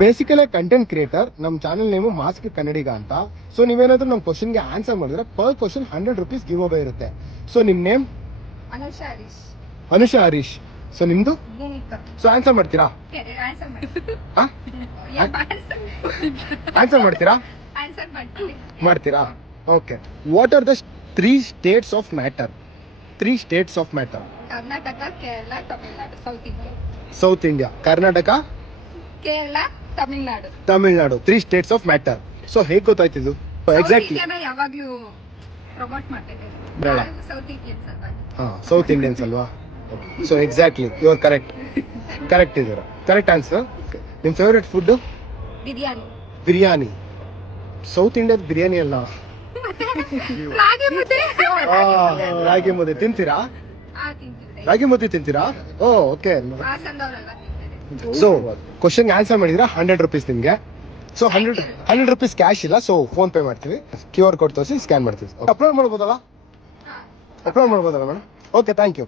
Basically content creator. ನಮ್ಮ channel name mask ಕನ್ನಡಿಗ ಅಂತ. So ನೀವೇನಾದ್ರೂ ನಮ್ಮ ಕ್ವಶನ್ಗೆ ಆನ್ಸರ್ ಮಾಡಿದ್ರೆ per question 100 rupees give away ಇರುತ್ತೆ. ಸೊ ನಿಮ್ಮ ನೇಮ್? ಅನುಷಾ ಹರೀಶ್. ಸೊ ನಿಮ್ದು? ಸೊ ಆನ್ಸರ್ ಮಾಡ್ತೀರಾ? ಆನ್ಸರ್ ಮಾಡ್ತೀರಾ? ಮಾಡ್ತೀರಾ? Okay. What are the 3 states of matter? 3 states of matter. Karnataka, Kerala, Tamil Nadu, south India. Karnataka, Kerala, Tamil Nadu. Tamil Nadu. 3 states of matter. So ಹೇಗೆ ಗೊತ್ತಾಯ್ತಿದ್ದು? ಎಕ್ಸಾಕ್ಟ್ಲಿ ಯಾವಾಗ್ಲೂ ಪ್ರಮೋಟ್ ಮಾಡ್ತೇವೆ. ಬೇಡ. ಸೌತ್ ಇಂಡಿಯನ್ಸ್ ಅಲ್ವಾ? ಹಾ, ಸೌತ್ ಇಂಡಿಯನ್ಸ್ ಅಲ್ವಾ? So exactly you are correct ಇದ್ದೀರಾ. Correct answer. ನಿಮ್ಮ favourite food? Biryani. Biryani. South Indian biryani ಅಲ್ಲ. ರಾಗಿ ಮುದ್ದೆ ತಿಂತೀರಾ? ರಾಗಿ ಮುದ್ದೆ ತಿಂತೀರಾ? Oh okay. So question answer ಮಾಡಿದ್ರೆ 100 rupees ನಿಮ್ಗೆ. ಸೊ 100 rupees ಕ್ಯಾಶ್ ಇಲ್ಲ. ಸೊ ಫೋನ್ ಪೇ ಮಾಡ್ತೀವಿ. QR ಕೋಡ್ ತೋರಿಸಿ ಸ್ಕ್ಯಾನ್ ಮಾಡ್ತೀವಿ. ಅಪ್ಲೋಡ್ ಮಾಡ್ಬೋದಲ್ಲ ಮೇಡಮ್? Okay, thank you.